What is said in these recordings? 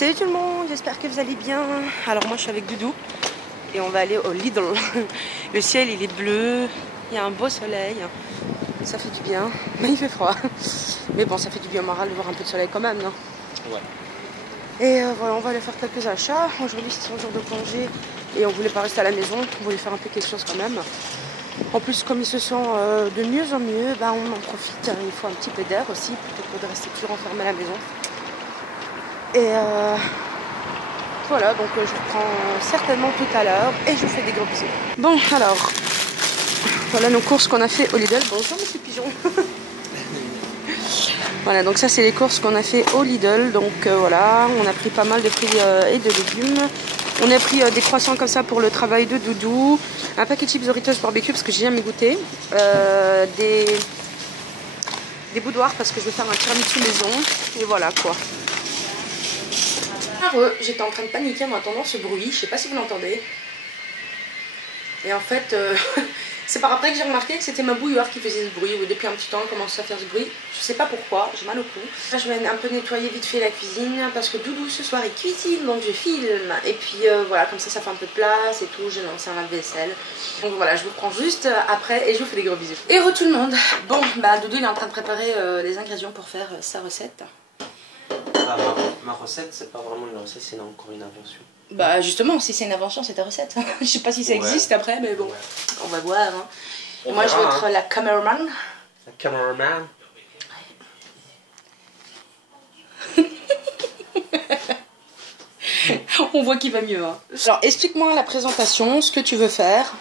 Salut tout le monde, j'espère que vous allez bien. Alors moi je suis avec Doudou et on va aller au Lidl. Le ciel il est bleu, il y a un beau soleil, ça fait du bien, mais il fait froid. Mais bon, ça fait du bien au moral de voir un peu de soleil quand même, non? Ouais. Et voilà, on va aller faire quelques achats. Aujourd'hui c'est son jour de congé et on voulait pas rester à la maison, on voulait faire un peu quelque chose quand même. En plus comme il se sent de mieux en mieux, bah, on en profite, il faut un petit peu d'air aussi, plutôt que de rester toujours enfermé à la maison. Et voilà, donc je vous prends certainement tout à l'heure et je vous fais des gros bisous. Bon, alors, voilà nos courses qu'on a fait au Lidl. Bonjour monsieur Pigeon. Voilà, donc ça c'est les courses qu'on a fait au Lidl. Donc voilà, on a pris pas mal de fruits et de légumes. On a pris des croissants comme ça pour le travail de Doudou. Un paquet de chips Doritos barbecue parce que j'ai jamais goûté. Des boudoirs parce que je vais faire un tiramisu maison. Et voilà quoi. J'étais en train de paniquer en entendant ce bruit, je sais pas si vous l'entendez. Et en fait, c'est par après que j'ai remarqué que c'était ma bouilloire qui faisait ce bruit. Depuis un petit temps, elle commence à faire ce bruit. Je sais pas pourquoi, j'ai mal au cou. Là, je vais un peu nettoyer vite fait la cuisine parce que Doudou ce soir il cuisine, donc je filme. Et puis voilà, comme ça fait un peu de place et tout. J'ai lancé un lave-vaisselle. Donc voilà, je vous prends juste après et je vous fais des gros bisous. Et tout le monde. Bon, bah Doudou il est en train de préparer les ingrédients pour faire sa recette. Ah, ma recette, c'est pas vraiment une recette, c'est encore une invention. Bah justement, si c'est une invention, c'est ta recette. Je sais pas si ça existe après, mais bon, on va voir. Hein. Moi, je vais être la cameraman. La cameraman. On voit qu'il va mieux. Hein. Alors, explique-moi la présentation, ce que tu veux faire.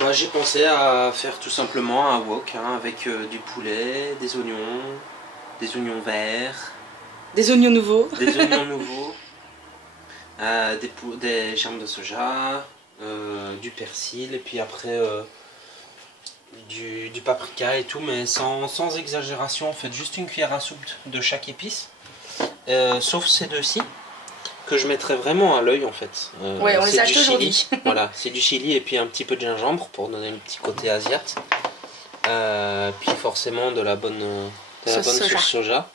Bah, j'ai pensé à faire tout simplement un wok avec du poulet, des oignons verts. Des oignons nouveaux. Des oignons nouveaux. Des germes de soja, du persil et puis après du paprika et tout, mais sans exagération. En fait, juste une cuillère à soupe de chaque épice, sauf ces deux-ci que je mettrais vraiment à l'œil en fait. Ouais, on les a achetés aujourd'hui. Voilà, c'est du chili et puis un petit peu de gingembre pour donner le petit côté asiate. Puis forcément de la bonne sauce soja.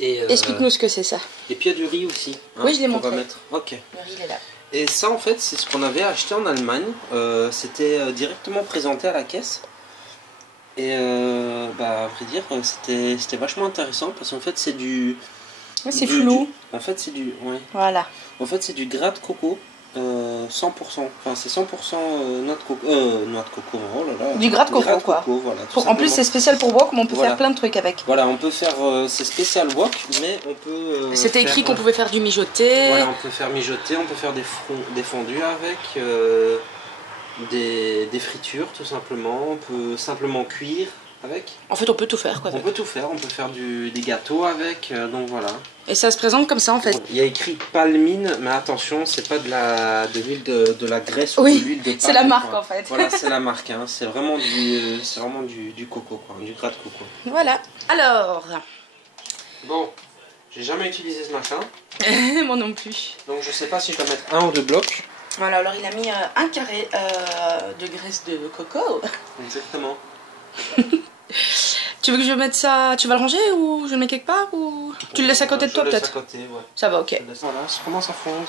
Explique-nous ce que c'est ça. Et puis il y a du riz aussi. Hein, oui, je l'ai montré. Ok. Le riz il est là. Et ça en fait c'est ce qu'on avait acheté en Allemagne. C'était directement présenté à la caisse. Et bah à vrai dire c'était vachement intéressant parce qu'en fait c'est du... Ouais, c'est flou. En fait c'est du... Ouais. Voilà. En fait c'est du gras de coco. 100%, enfin c'est 100% noix de coco, oh là là. Du gras de coco quoi. Coco, voilà, en plus c'est spécial pour wok, mais on peut voilà. faire plein de trucs avec. Voilà, on peut faire, c'est spécial wok, mais on peut... C'était écrit qu'on pouvait faire du mijoté. Voilà, on peut faire mijoter, on peut faire des fondus avec, des fritures tout simplement, on peut simplement cuire avec. En fait on peut tout faire quoi. On peut tout faire, on peut faire des gâteaux avec, donc voilà. Et ça se présente comme ça en fait. Il y a écrit palmine, mais attention, c'est pas de l'huile de la graisse ou de l'huile de palme. C'est la marque en fait. Voilà, c'est la marque, hein. C'est vraiment du coco, quoi, du gras de coco. Voilà. Alors. Bon, j'ai jamais utilisé ce machin. Moi non plus. Donc je sais pas si je dois mettre un ou deux blocs. Voilà, alors il a mis un carré de graisse de coco. Exactement. Tu veux que je mette ça, tu vas le ranger ou je le mets quelque part ou tu le laisses à côté de toi peut-être? À côté, ouais. Ça va, ok. Voilà, ça commence à fondre.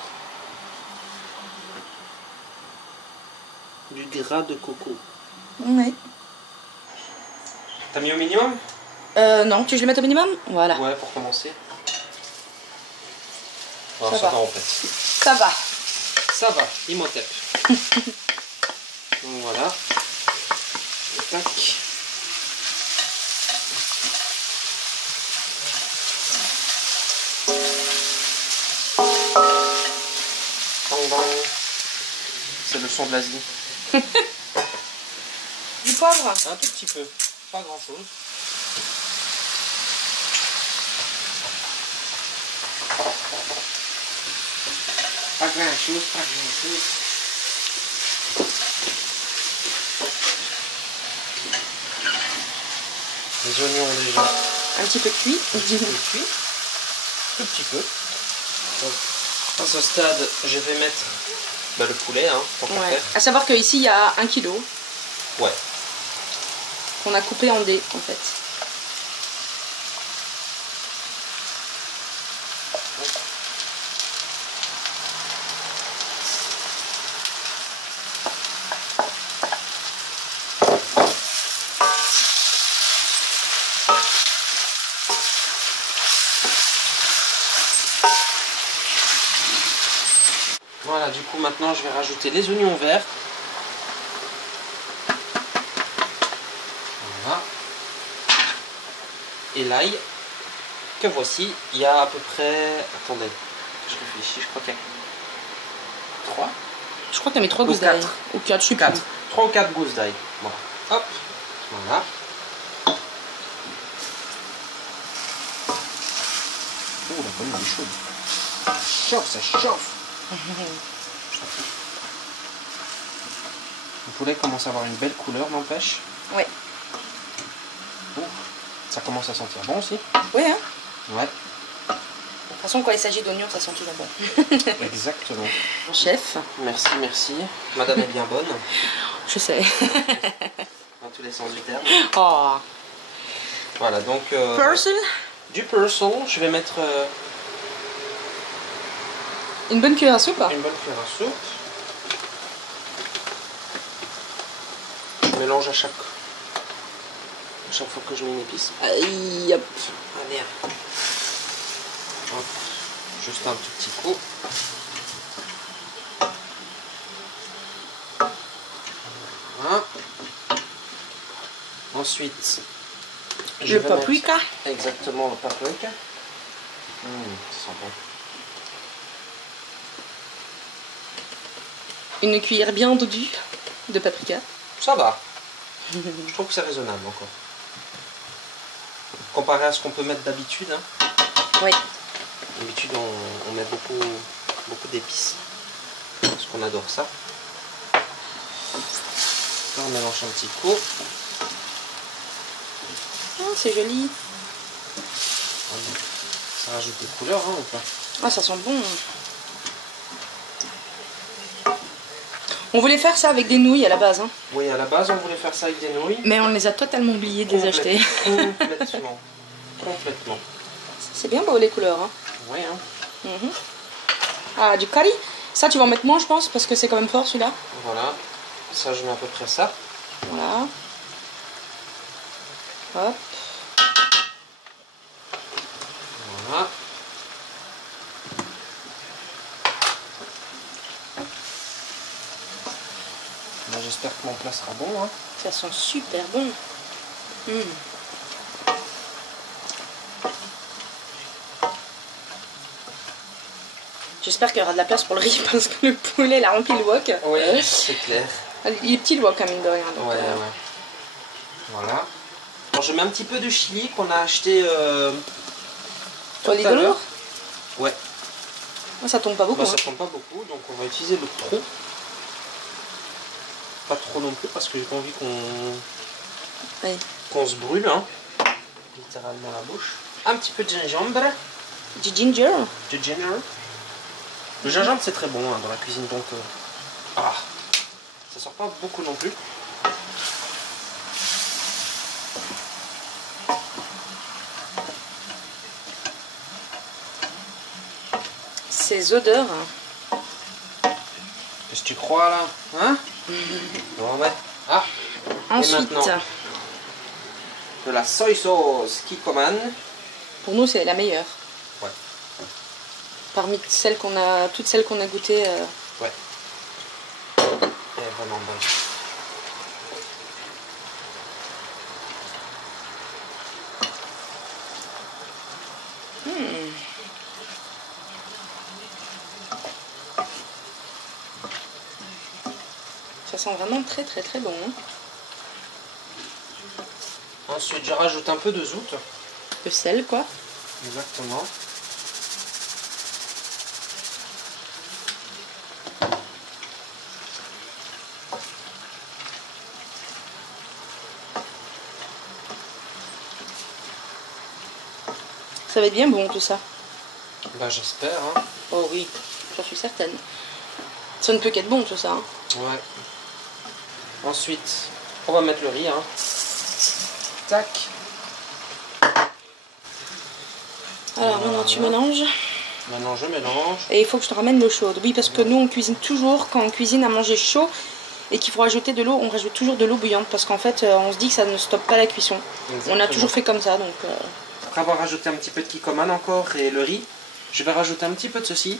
Du gras de coco. Oui. T'as mis au minimum? Non, tu veux que je le mette au minimum? Voilà. Ouais, pour commencer. Alors, ça va en fait. Ça va. Ça va, Imhotep. Donc voilà. Tac. C'est le son de l'Asie. Du poivre? Un tout petit peu, pas grand chose. Pas grand chose, pas grand chose. Les oignons déjà. Un petit peu cuit. Un petit peu cuit. Tout petit peu. Donc, à ce stade, je vais mettre le poulet, hein, pour faire. À savoir qu'ici il y a 1 kg. Ouais. Qu'on a coupé en dés en fait. coup maintenant je vais rajouter les oignons verts. Voilà. Et l'ail que voici. Il y a à peu près... Attendez, je réfléchis, je crois qu'il y a 3. Je crois que tu as mis 3 gousses d'ail. Ou 4, je sais plus. 3 ou 4 gousses d'ail. Bon. Hop. Voilà. Oh, la poêle est chaude. Ça chauffe, ça chauffe. Le poulet commence à avoir une belle couleur, n'empêche. Oui. Oh, ça commence à sentir bon aussi. Oui, hein. Ouais. De toute façon, quand il s'agit d'oignons, ça sent toujours bon. Exactement. Chef. Merci, merci. Madame est bien bonne. Je sais. Dans tous les sens du terme. Oh. Voilà, donc... Purcell. Du purcell. Je vais mettre... Une bonne cuillère à soupe. Une bonne cuillère à soupe. Je mélange à chaque fois que je mets une épice. Aïe, hop. Allez. Hop. Juste un tout petit coup. Voilà. Ensuite, le paprika. Exactement, le paprika. Ça sent bon. Une cuillère bien dodue de paprika. Ça va. Je trouve que c'est raisonnable encore. Comparé à ce qu'on peut mettre d'habitude. Hein. Oui. D'habitude, on met beaucoup d'épices. Parce qu'on adore ça. Là, on mélange un petit coup. Oh, c'est joli. Ça rajoute des couleurs, hein, ou pas? Ah, ça sent bon. On voulait faire ça avec des nouilles à la base. Hein. Oui, à la base, on voulait faire ça avec des nouilles. Mais on les a totalement oubliés de les acheter. Complètement. Complètement. C'est bien beau les couleurs. Hein. Oui, hein. Ah, du curry. Ça, tu vas en mettre moins, je pense, parce que c'est quand même fort celui-là. Voilà. Ça, je mets à peu près ça. Voilà. Hop. Voilà. J'espère que mon plat sera bon. Hein. Ça sent super bon. J'espère qu'il y aura de la place pour le riz parce que le poulet il a rempli le wok. Oui, c'est clair. Il est petit le wok, quand même, de rien. Donc, ouais. Voilà. Alors, je mets un petit peu de chili qu'on a acheté tout à l'heure. Ouais. Ça tombe pas beaucoup. Ça tombe pas beaucoup, donc on va utiliser le trop. Pas trop non plus parce que j'ai pas envie qu'on se brûle, hein. Littéralement la bouche. Un petit peu de gingembre. Du ginger. Du ginger. Le gingembre c'est très bon hein, dans la cuisine, donc ça sort pas beaucoup non plus. Ces odeurs. Qu'est-ce que tu crois là, hein? Bon, ouais. Ah. Ensuite, et maintenant, de la soy sauce Kikkoman. Pour nous, c'est la meilleure. Ouais. Parmi celles qu'on a, toutes celles qu'on a goûtées. Ouais. Elle est vraiment bonne. Ça sent vraiment très très très bon. Hein. Ensuite, je rajoute un peu de zout. De sel, quoi. Exactement. Ça va être bien bon tout ça. Bah j'espère. Hein. Oh oui, j'en suis certaine. Ça ne peut qu'être bon tout ça. Hein. Ouais. Ensuite, on va mettre le riz. Hein. Tac. Alors maintenant tu mélanges. Maintenant je mélange. Et il faut que je te ramène l'eau chaude. Oui, parce que nous on cuisine toujours, quand on cuisine à manger chaud et qu'il faut rajouter de l'eau, on rajoute toujours de l'eau bouillante parce qu'en fait on se dit que ça ne stoppe pas la cuisson. Exactement. On a toujours fait comme ça donc. Après avoir rajouté un petit peu de Kikkoman encore et le riz, je vais rajouter un petit peu de ceci.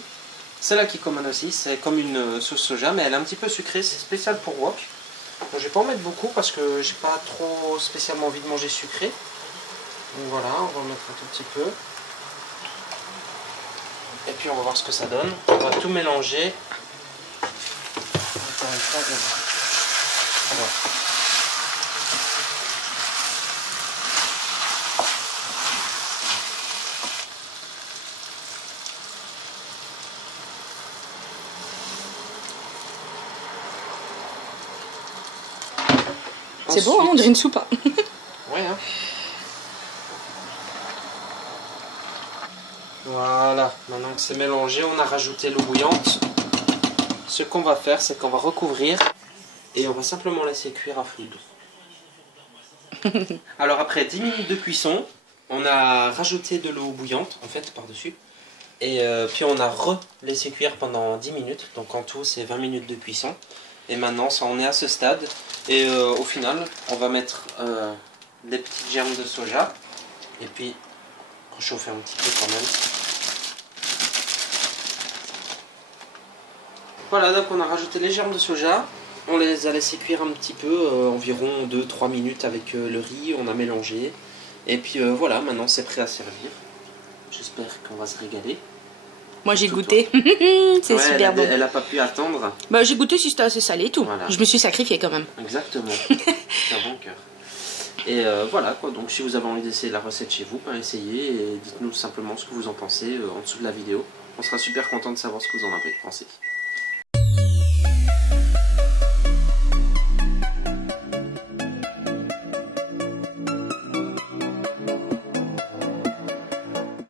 Celle-là qui est commode aussi, c'est comme une sauce soja, mais elle est un petit peu sucrée, c'est spécial pour wok. Donc je vais pas en mettre beaucoup parce que j'ai pas trop spécialement envie de manger sucré. Donc voilà, on va en mettre un tout petit peu. Et puis on va voir ce que ça donne. On va tout mélanger. Encore une fois, voilà. C'est beau, hein, on dirait une soupe. Hein. Ouais, hein. Voilà, maintenant que c'est mélangé, on a rajouté l'eau bouillante. Ce qu'on va faire, c'est qu'on va recouvrir et on va simplement laisser cuire à feu doux. Alors après 10 minutes de cuisson, on a rajouté de l'eau bouillante, en fait, par-dessus. Et puis on a laissé cuire pendant 10 minutes, donc en tout c'est 20 minutes de cuisson. Et maintenant, ça, on est à ce stade. Et au final, on va mettre des petites germes de soja. Et puis, chauffer un petit peu quand même. Voilà, donc on a rajouté les germes de soja. On les a laissés cuire un petit peu, environ 2-3 minutes avec le riz. On a mélangé. Et puis voilà, maintenant c'est prêt à servir. J'espère qu'on va se régaler. Moi j'ai goûté, c'est ouais, super bon. Elle a pas pu attendre. Bah j'ai goûté si c'était assez salé et tout. Voilà. Je me suis sacrifiée quand même. Exactement. C'est un bon cœur. Et voilà quoi, donc si vous avez envie d'essayer la recette chez vous, essayez et dites-nous simplement ce que vous en pensez en dessous de la vidéo. On sera super content de savoir ce que vous en avez pensé.